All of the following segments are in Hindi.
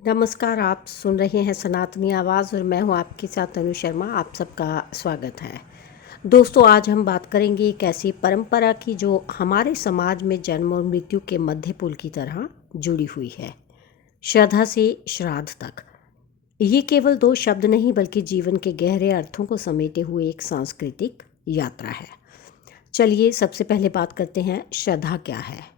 नमस्कार, आप सुन रहे हैं सनातनी आवाज़ और मैं हूं आपके साथ तनु शर्मा। आप सबका स्वागत है। दोस्तों, आज हम बात करेंगे एक ऐसी परंपरा की जो हमारे समाज में जन्म और मृत्यु के मध्य पुल की तरह जुड़ी हुई है। श्रद्धा से श्राद्ध तक ये केवल दो शब्द नहीं बल्कि जीवन के गहरे अर्थों को समेटे हुए एक सांस्कृतिक यात्रा है। चलिए सबसे पहले बात करते हैं, श्रद्धा क्या है।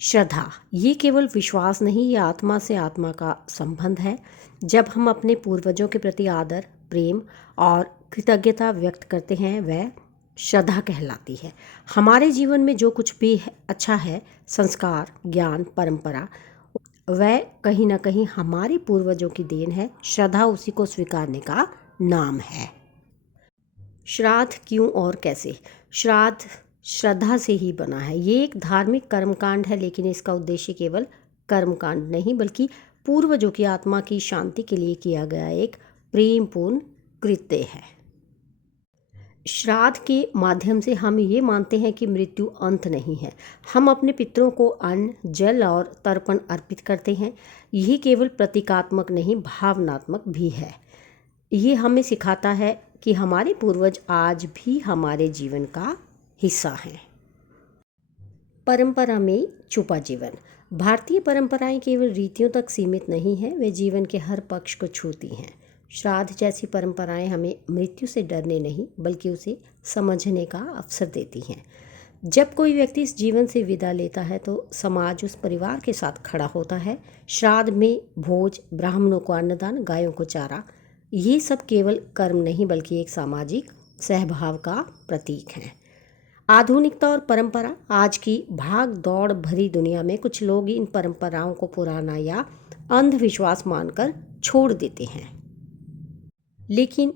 श्रद्धा ये केवल विश्वास नहीं, ये आत्मा से आत्मा का संबंध है। जब हम अपने पूर्वजों के प्रति आदर, प्रेम और कृतज्ञता व्यक्त करते हैं, वह श्रद्धा कहलाती है। हमारे जीवन में जो कुछ भी अच्छा है, संस्कार, ज्ञान, परंपरा, वह कहीं ना कहीं हमारे पूर्वजों की देन है। श्रद्धा उसी को स्वीकारने का नाम है। श्राद्ध क्यों और कैसे? श्राद्ध श्रद्धा से ही बना है। ये एक धार्मिक कर्मकांड है, लेकिन इसका उद्देश्य केवल कर्मकांड नहीं बल्कि पूर्वजों की आत्मा की शांति के लिए किया गया एक प्रेमपूर्ण कृत्य है। श्राद्ध के माध्यम से हम ये मानते हैं कि मृत्यु अंत नहीं है। हम अपने पितरों को अन्न, जल और तर्पण अर्पित करते हैं। यही केवल प्रतीकात्मक नहीं, भावनात्मक भी है। ये हमें सिखाता है कि हमारे पूर्वज आज भी हमारे जीवन का हिस्सा हैं। परंपरा में छुपा जीवन। भारतीय परंपराएं केवल रीतियों तक सीमित नहीं हैं, वे जीवन के हर पक्ष को छूती हैं। श्राद्ध जैसी परंपराएं हमें मृत्यु से डरने नहीं बल्कि उसे समझने का अवसर देती हैं। जब कोई व्यक्ति इस जीवन से विदा लेता है तो समाज उस परिवार के साथ खड़ा होता है। श्राद्ध में भोज, ब्राह्मणों को अन्नदान, गायों को चारा, ये सब केवल कर्म नहीं बल्कि एक सामाजिक सहभाव का प्रतीक हैं। आधुनिकता और परंपरा। आज की भाग दौड़ भरी दुनिया में कुछ लोग इन परंपराओं को पुराना या अंधविश्वास मानकर छोड़ देते हैं, लेकिन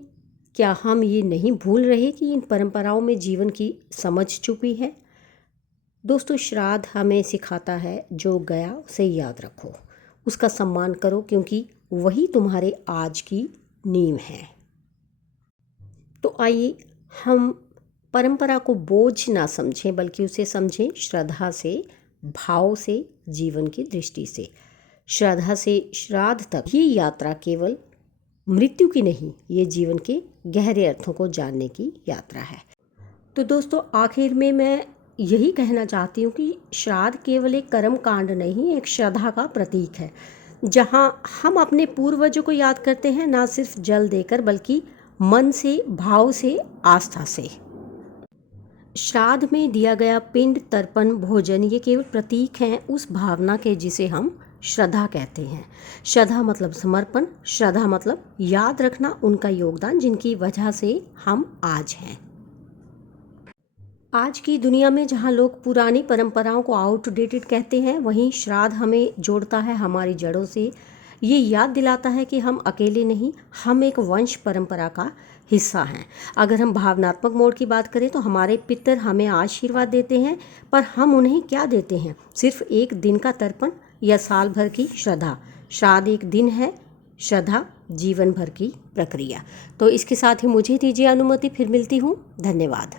क्या हम ये नहीं भूल रहे कि इन परंपराओं में जीवन की समझ छुपी है? दोस्तों, श्राद्ध हमें सिखाता है जो गया उसे याद रखो, उसका सम्मान करो, क्योंकि वही तुम्हारे आज की नींव है। तो आइए हम परंपरा को बोझ ना समझें बल्कि उसे समझें श्रद्धा से, भाव से, जीवन की दृष्टि से। श्रद्धा से श्राद्ध तक ये यात्रा केवल मृत्यु की नहीं, ये जीवन के गहरे अर्थों को जानने की यात्रा है। तो दोस्तों, आखिर में मैं यही कहना चाहती हूँ कि श्राद्ध केवल एक कर्म कांड नहीं, एक श्रद्धा का प्रतीक है, जहाँ हम अपने पूर्वजों को याद करते हैं, ना सिर्फ जल देकर बल्कि मन से, भाव से, आस्था से। श्राद्ध में दिया गया पिंड, तर्पण, भोजन ये केवल प्रतीक हैं उस भावना के जिसे हम श्रद्धा कहते हैं। श्रद्धा मतलब समर्पण, श्रद्धा मतलब याद रखना उनका योगदान जिनकी वजह से हम आज हैं। आज की दुनिया में जहां लोग पुरानी परंपराओं को आउटडेटेड कहते हैं, वहीं श्राद्ध हमें जोड़ता है हमारी जड़ों से। ये याद दिलाता है कि हम अकेले नहीं, हम एक वंश परंपरा का हिस्सा हैं। अगर हम भावनात्मक मोड़ की बात करें तो हमारे पितर हमें आशीर्वाद देते हैं, पर हम उन्हें क्या देते हैं? सिर्फ एक दिन का तर्पण या साल भर की श्रद्धा? श्राद्ध एक दिन है, श्रद्धा जीवन भर की प्रक्रिया। तो इसके साथ ही मुझे दीजिए अनुमति, फिर मिलती हूँ। धन्यवाद।